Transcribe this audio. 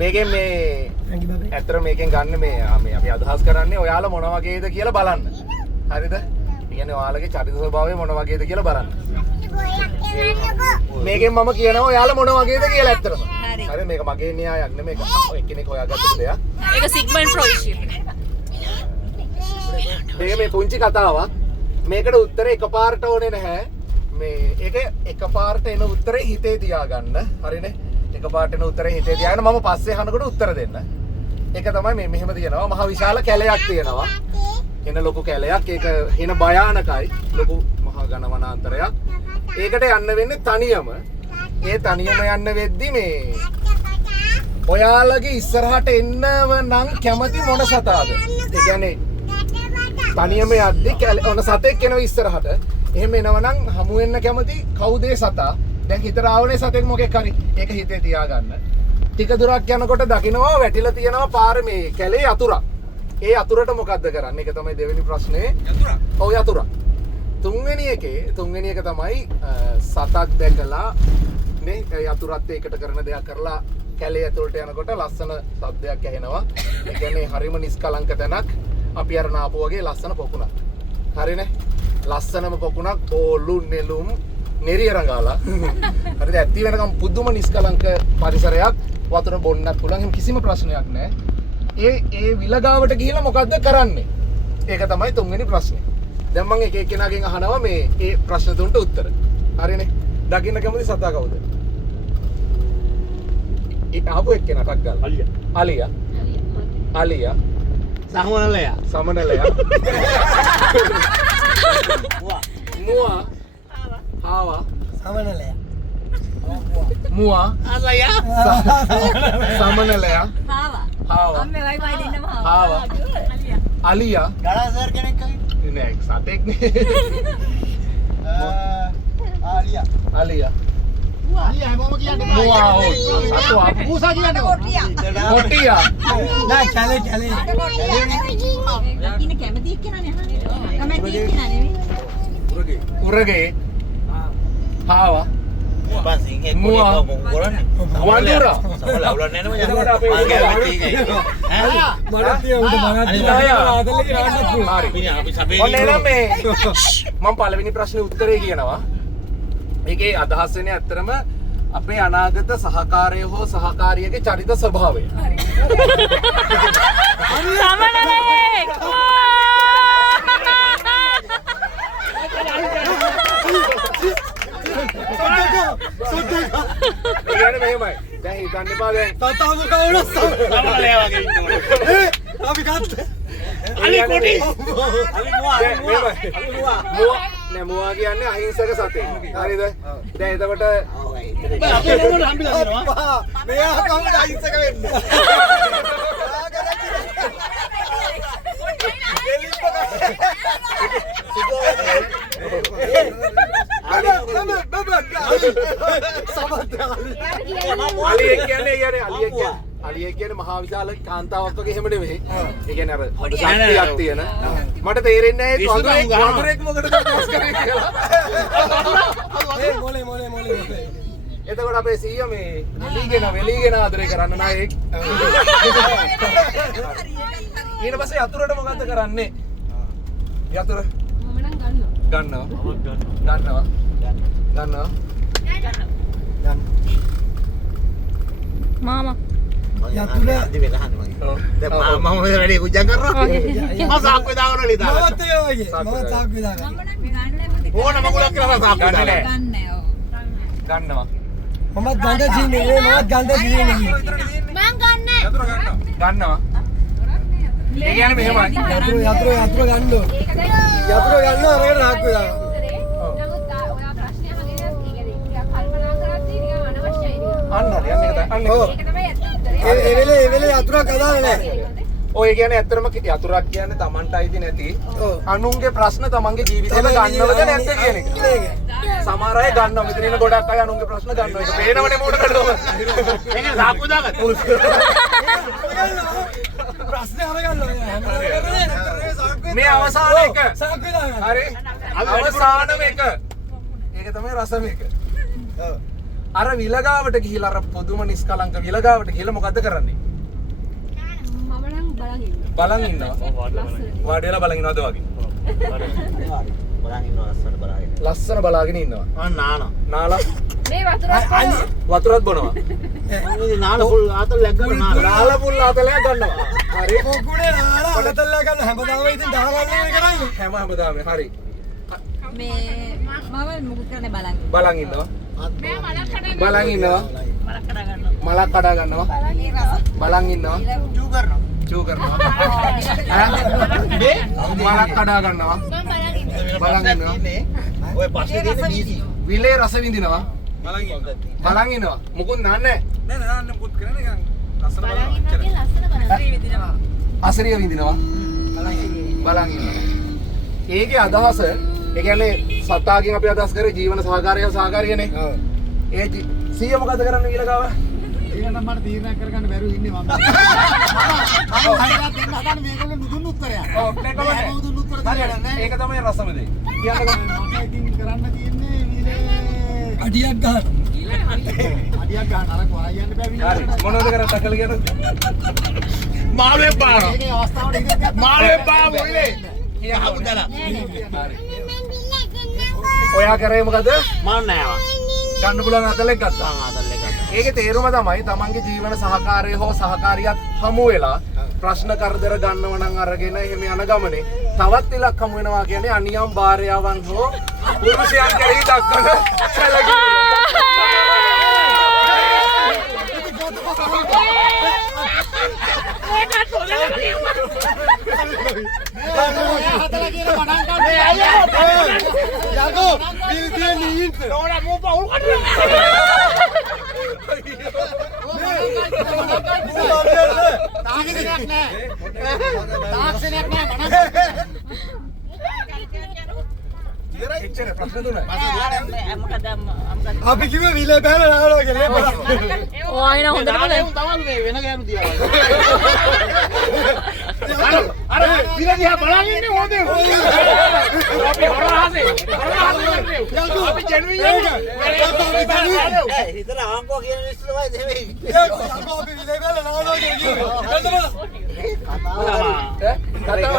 මේකෙන් මේ ඇත්තට මේකෙන් ගන්න මේ අපි අදහස් කරන්නේ ඔයාලා මොන වගේද කියලා බලන්න. හරිද? කියන්නේ ඔයාලගේ චරිත ස්වභාවය මොන වගේද කියලා බලන්න. මේකෙන් මම කියනවා ඔයාලා මොන වගේද කියලා ඇත්තටම. හරි මේක මගේ න්‍යායක් නෙමෙයි. එක්කෙනෙක් හොයාගත්ත දෙයක්. ඒක සිග්මන්ඩ් ෆ්‍රොයිඩ්. මේ පුංචි කතාවක්. මේකට උත්තරේ එකපාරට ඕනේ නැහැ. මේ ඒක එකපාරට එන උත්තරේ හිතේ තියාගන්න. හරිනේ? එකපාරට එන උත්තරේ හිතේ තියාගෙන මම පස්සේ අහනකොට උත්තර දෙන්න. ඒක තමයි මේ මෙහෙම තියෙනවා. මහ විශාල කැලයක් තියෙනවා. එන ලොකු කැලයක්. ඒක එන භයානකයි. ලොකු මහා ඝන වනාන්තරයක්. ඒකට යන්න වෙන්නේ තනියම. ඒ තනියම යන්න වෙද්දි මේ ඔයාලගේ ඉස්සරහට එන්නව නම් කැමති මොන සතාද? ඒ කියන්නේ තනියම යද්දි ඔන සතෙක් එනවා ඉස්සරහට. එහෙම එනවනම් හමු වෙන්න කැමති කවුද ඒ සතා? දැන් හිතට ආවනේ සතෙක් මොකෙක් හරි. ඒක හිතේ තියාගන්න. ටික දුරක් යනකොට දකින්නවා වැටිලා තියෙනවා පාරේ මේ කැලේ යතුරක්. ඒ යතුරට මොකද්ද කරන්නේ? ඒක තමයි දෙවෙනි ප්‍රශ්නේ. යතුරක්. ඔව් යතුරක්. තුන්වෙනි එක තමයි සතක් දැකලා නේ යතුරත් ඒකට කරන දෙයක් කරලා කැලේ ඇතුළට යනකොට ලස්සන ශබ්දයක් ඇහෙනවා. ඒ කියන්නේ හරිම නිස්කලංක තැනක්. අපි අර නාපු වගේ ලස්සන පොකුණක්. හරිනේ? ලස්සනම පොකුණක් ඕලු නෙළුම් නෙරිය රඟාලා. හරිද? ඇත්ති වෙනකම් පුදුම නිස්කලංක පරිසරයක්. වතුර බොන්නත් පුළුවන්. එහෙම කිසිම ප්‍රශ්නයක් නැහැ. ඒ විලගාවට ගිහිල්ලා මොකද්ද කරන්නේ? ඒක තමයි තුන්වෙනි ප්‍රශ්නේ. දැන් මම එක එක්කෙනාගෙන් අහනවා මේ ඒ ප්‍රශ්න තුනට උත්තර. හරිනේ? දකින්න කැමති සතා කවුද? ඒ ආපු එක්කෙනා ටක් ගාලා. අලියා. සමනලයා. මුවා. හාවා. සමනලයා. මුවා. සමනලයා. හාවා. හාවා. අලියා. ගලා සර් කෙනෙක් අහන්නේ. නෑ සතෙක් නේ. ආලියා. අලියා. හැමෝම කියන්නේ මුවා හොත්. සතු ඌසා කියන්නේ කොටියා. නෑ කැලේ. ඉන්න කැමති එක්කනනේ අහන්නේ. කැමති එක්කන නෙමෙයි. උරගේ. හාවා. මුවා වඳුරා. මම පළවෙනි ප්‍රශ්නේ උත්තරේ කියනවා. මේකේ අදහස් වෙන්නේ ඇත්තරම අපේ අනාගත සහකාරය හෝ සහකාරියගේ චරිත ස්වභාවය. කියන්නේ මෙහෙමයි. දැන් හිතන්න එපා දැන්. තතාව කවුරුත් සමනලයා වගේ ඉන්නවා. අපි ගත්තා. අලි කොටි. මුවා කියන්නේ අහිංසක සතෙක්. හරිද? දැන් එතකොට අපේ නෝන හම්බිලා දෙනවා. මෙයා කවුද අහිංසක වෙන්නේ? අලියෙක් කියන්නේ මහා විශාල කාන්තාවක් වගේ එහෙම නෙමෙයි. ඒ කියන්නේ අර ශක්තියක් තියෙන. මට තේරෙන්නේ නැහැ වතුරෙක් මොකටද ක්‍රොස් කරේ කියලා. මොලේ. එතකොට අපේ සීයා මේ වෙලීගෙන ආදරේ කරන්න නායක. ඊට පස්සේ යතුරට මොකද්ද කරන්නේ? යතුර මම නම් ගන්නවා. ගන්නවා. මාමා. යතුර අන්තිම එක අහන්න මගේ. දැන් මම වැඩි කුජා කරනවා. මම සාක්කුවේ දාගෙන ලියලා. මමත් ඒ වගේ. මම සාක්කුවේ දාගන්න. මම නම් ගන්නේ ඕන මගුලක් කියලා සාක්කුවේ දාලා. ගන්නවා. මමත් ගඳ ජීනේ මම ගන්නේ. ගන්නවා. ඒ කියන්නේ මෙහෙමයි. යතුර ගන්න ඕන. යතුර ගන්නවා අරගෙන සාක්කුවේ දාගන්න. අන්න හරි අන්න ඒ වෙලේ යතුරක් අදාළ නැහැ. ඔය කියන්නේ ඇත්තටම යතුරක් කියන්නේ Tamanට අයිති නැති අනුන්ගේ ප්‍රශ්න තමන්ගේ ජීවිතේට ගන්නවද නැද්ද කියන එක. සමහර අය ගන්නවා. මෙතන ඉන්න ගොඩක් අය අනුන්ගේ ප්‍රශ්න ගන්නවා. ඒක පේනවනේ මොකටද? ඒක සාක්කුවේ දාගන්න. ප්‍රශ්නේ අරගන්නවා. මේ අවසාන එක. සාක්කුවේ දාගන්න. හරි. අවසානම එක. ඒක තමයි රසම එක. ඔව්. අර විලගාවට ගිහිල්ලා අර පුදුම නිස්කලංක විලගාවට ගිහිල්ලා මොකද්ද කරන්නේ? මම නම් බලන් ඉන්නවා. බලන් ඉන්නවා. වාඩි වෙලා බලන් ඉන්නවද වගේ? බලන් ඉන්නවා ලස්සන බලාගෙන. ලස්සන බලාගෙන ඉන්නවා. නානවා. නාලා මේ වතුරක් බොනවා. වතුරත් බොනවා. ඉතින් නාන පුල් ආතල් ලැග්ගන නාන. නාලා පුල් ආතලයක් ගන්නවා. හරි. පොකුණේ නාලා අතල්ලා ගන්න හැමදාම ඉතින් දහගන්න එක කරන්නේ. හැමදාම හරි. මේ මම මුකුත් කරන්නේ බලන් ඉන්නවා. බලන් ඉන්නවා. බලන් ඉන්නවා. මලක් කඩා ගන්නවා. බලන් ඉන්නවා. චූ කරනවා. මලක් කඩා ගන්නවා. බලන් ඉන්නවා. ඔය පස්සේ දෙන්න දීසි. විලේ රස විඳිනවා. බලන් ඉන්නවා. බලන් ඉන්නවා. මුකුත් නාන්නේ නෑ නෑ නාන්න මුකුත් කරන්නේ නිකන් ලස්සන විදිනවා. අසරිය විඳිනවා. බලන් ඉන්නවා. ඒකේ අදහස ඒ කියන්නේ සත්තාගෙන් අපි අදහස් කරේ ජීවන සහකාරය සහකාරියනේ. ඔව්. ඒ සීය මොකද කරන්නේ කියලා ගාව? ඊළඟට මට තීරණය කරගන්න බැරුව ඉන්නේ මම. හරියට දෙන්න හදන මේගොල්ලෝ නුදුන් උත්තරයක්. ඔව් නෙකවනේ. නුදුන් උත්තර හරියට. ඒක තමයි රසම දෙය. කියන්නකෝ. මට ඉතින් කරන්න තියෙන්නේ විලේ අඩියක් ගන්න. අඩියක් ගන්න අර කොහා යන්න බෑ විලේ. හරි. මොනවද කරන්නේ තකල කියන්නේ? මාළුවේ පානවා. ඒකේ අවස්ථාවට ඉතින් මාළුවේ පාවෝ ඉලේ. කියන්නකෝ. හරි. ඔයා කරේ මොකද? මම නෑවා. ගන්න පුළුවන් අතලෙක් ගත්තා. ආතල් එක. ඒකේ තේරුම තමයි තමන්ගේ ජීවන සහකාරය හෝ සහකාරියක් හමු වෙලා ප්‍රශ්න කරදර ගන්නව නම් අරගෙන එහෙම යන ගමනේ තවත් ඉලක්ක හමු වෙනවා කියන්නේ අනියම් භාර්යාවන් හෝ පුරුෂයන් කෙරෙහි දක්වන සැලකීම. හතලා කියන පඩම් ගන්න. යකෝ පිළිතිය නීන්ත. නෝනා මූ පවුල් කඩන. තාක්ෂණයක් නෑ. තාක්ෂණයක් නෑ මනස. එච්චර ප්‍රශ්න තුනයි. අපි කිව්වේ විලේ බෑලා නානවා කියලා. ඕ ආයෙ නම් හොඳටම නානේ උන් තමයි මේ වෙන ගෑනු තියනවා. අර විල දිහා බලන් ඉන්නේ හොඳේ. අපි හොරහසේ. අපි ජෙනුයින් යන්නේ. හිතලා ආම්කෝ කියන මිනිස්සු තමයි දෙමෙයි. අපි විලේ බෑලා නානවා කියලා කිව්වේ. කතාව